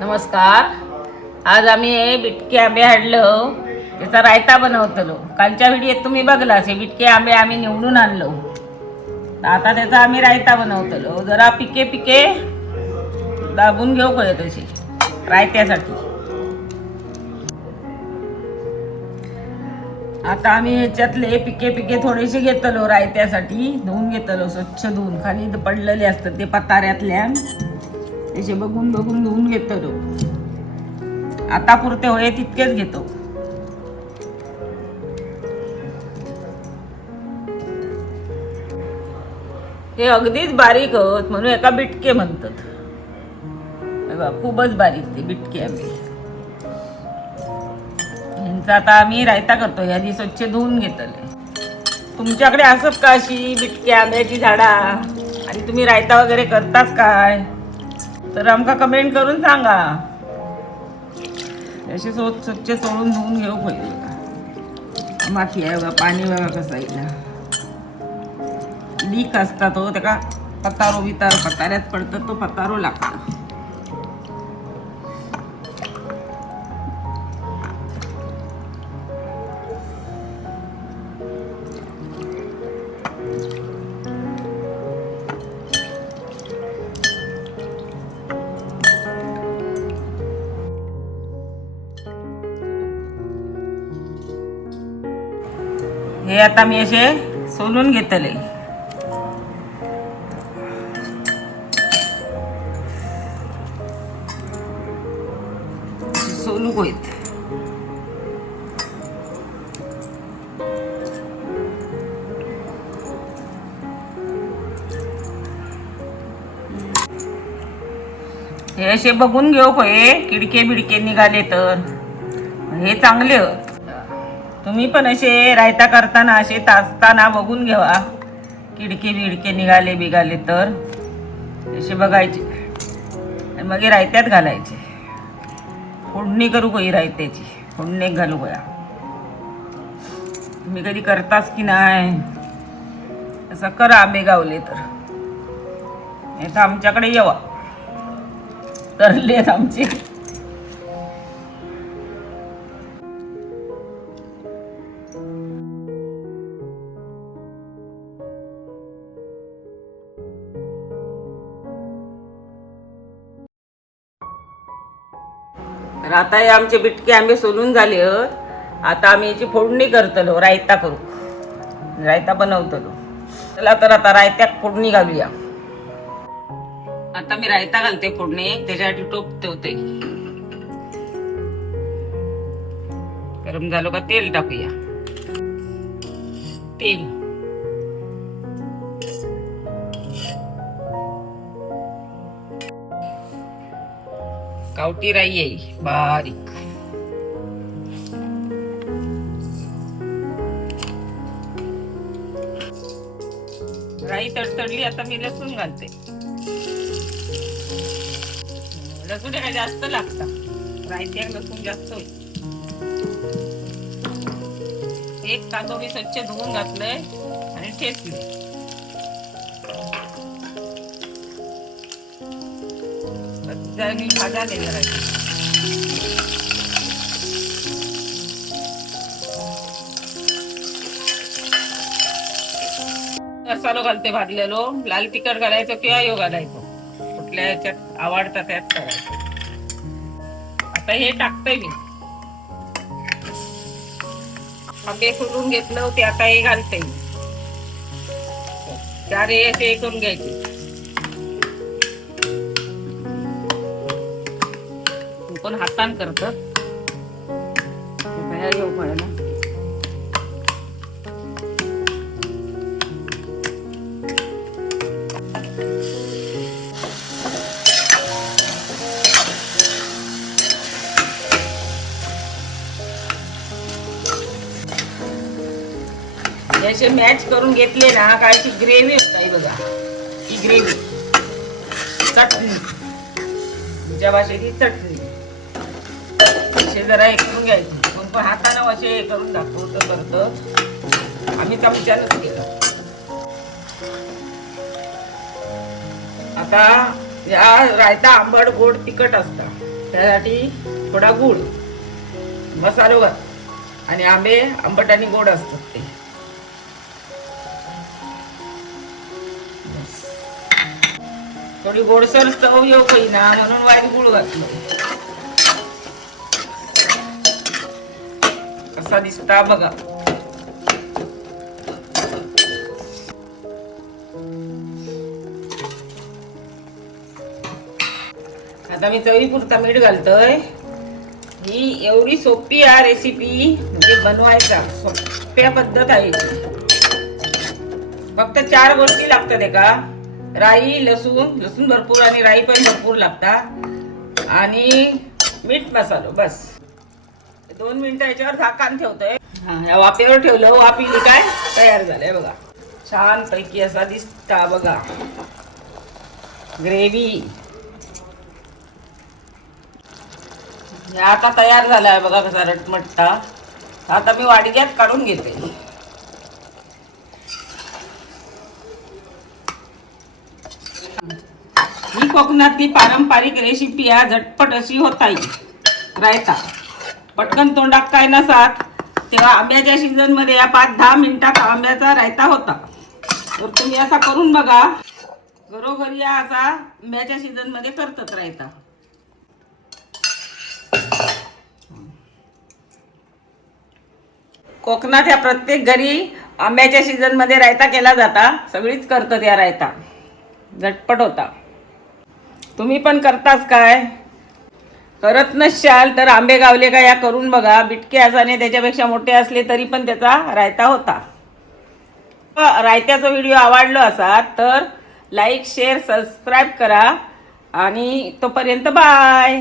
नमस्कार. आज आम्ही बिटके आंबे हाडलो, त्याचा रायता बनवतलो. कालच्या व्हिडिओत तुम्ही बघलास, हे बिटके आंबे आम्ही निवडून आणलो. आता त्याचा आम्ही रायता बनवतलो. जरा पिके पिके दाबून घेऊ कळे तशी रायत्यासाठी. आता आम्ही ह्याच्यातले पिके पिके थोडेसे घेतलो रायत्यासाठी. धुवून घेतलो, स्वच्छ धुवून. खाली पडलेले असतात ते पताऱ्यातल्या, त्याचे बघून बघून धुवून घेतलो. आता पुरते होय तितकेच घेतो. हे अगदीच बारीक होत म्हणून एका बिटके म्हणतात. खूपच बारीक ते बिटके आंबे. ह्यांचा आता आम्ही रायता करतो. यादी स्वच्छ धुवून घेतले. तुमच्याकडे असत का अशी बिटके आंब्याची झाडा आणि तुम्ही रायता वगैरे करताच काय, तर आमका कमेंट करून सांगा. असे स्वच्छ सोडून धुवून घेऊ पहिले. माती आहे बघा, पाणी बघा कसं आहे, लीक असता तो, त्या पतारो बितार पताऱ्यात पडतात, तो पतारो लागतो. हे आता मी असे सोलून घेतले. सोलू होईत. हे असे बघून घेऊ पळे, किडके बिडके निघाले तर हे चांगले होत. तुम्ही पण असे रायता करताना असे तासताना बघून घ्यावा, किडके बिडके निघाले बिघाले तर असे बघायचे आणि मग रायत्यात घालायचे. फोडणी करू कोई रायत्याची, फोडणी घालू गोया. तुम्ही कधी करतास की नाही, असं करा आंबे गावले तर. नाही तर आमच्याकडे येवा, करलेत आमचे. तर आता हे आमचे बिटके आंबे सोलून झाले. आता आम्ही याची फोडणी करतलो, रायता करू, रायता बनवतलो. चला तर आता रायत्यात फोडणी घालूया. आता मी रायता घालते फोडणी. त्याच्यासाठी टोप ठेवते. गरम झालं का तेल टाकूया. तेल, गावठी राई आहे बारीक. राई तडतडली. आता मी लसूण घालते. लसूण काय जास्त लागतात, रायत्यात लसूण जास्त होईल. एक कांदो मी स्वच्छ धुवून घातलंय आणि ठेचले. मी भाजा देणार आहे. मसालो घालते भाजलेलो. लाल तिखट घालायचं किंवा यो घालायचो, कुठल्या ह्याच्यात आवडतं त्यात करायचं. आता हे टाकतोय मी. आंबे सोडून घेतलं होते, आता हे घालते. चार हे करून घ्यायचे. पण हातान करतात. असे मॅच करून घेतले ना, कायची ग्रेव्ही होता बघा. ही ग्रेव्ही, चटणी, तुमच्या भाषेची चटणी. असे जरा हे करून घ्यायचे. कोण पण हाताने असे करून दाखवतं करतं. आम्ही चमच्यानंच केलं. आता या रायता आंबट गोड तिखट असता, त्यासाठी थोडा गूळ, मसालो घाल आणि आंबे आंबट आणि गोड असतात ते. थोडी गोडसर चव येऊ ना म्हणून वाईट गूळ घातलं. कसा दिसता बघा. आता मी चवीपुरता मीठ घालतोय. ही एवढी सोपी आहे रेसिपी, म्हणजे बनवायचा सोप्या पद्धत आहे. फक्त 4 गोष्टी लागतात एका, राई, लसूण भरपूर आणि राई पण भरपूर लागतात आणि मीठ, मसालो, बस. 2 मिनिटं याच्यावर झाकण ठेवतोय. या वाफेवर ठेवलं, वाफ इली काय तयार झालंय बघा. छान पैकी असा दिसता बघा ग्रेव्ही. आता तयार झालाय बघा कसा रटमट्टा. आता मी वाडग्यात काढून घेते. ही कोकणातली पारंपरिक रेसिपी आहे. झटपट अशी होता रायता. पटकन तोंडात काय नसात तेव्हा आंब्याच्या सीझन मध्ये या 5-10 मिनिटात आंब्याचा रायता होता. तर तुम्ही असा करून बघा. घरोघरी असा आंब्याच्या सीझन मध्ये करतात रायता. कोकणात ह्या प्रत्येक घरी आंब्याच्या सीझन मध्ये रायता केला जाता. सगळीच करतात या रायता. झटपट होता. तुम्ही पण करताच काय? करत नसाल तर आंबे गावले का या करून बघा. बिटके असाने त्याच्यापेक्षा मोठे असले तरी पण त्याचा रायता होता. रायत्याचा व्हिडिओ आवडला असा तर लाईक, शेअर, सबस्क्राईब करा आणि तोपर्यंत बाय.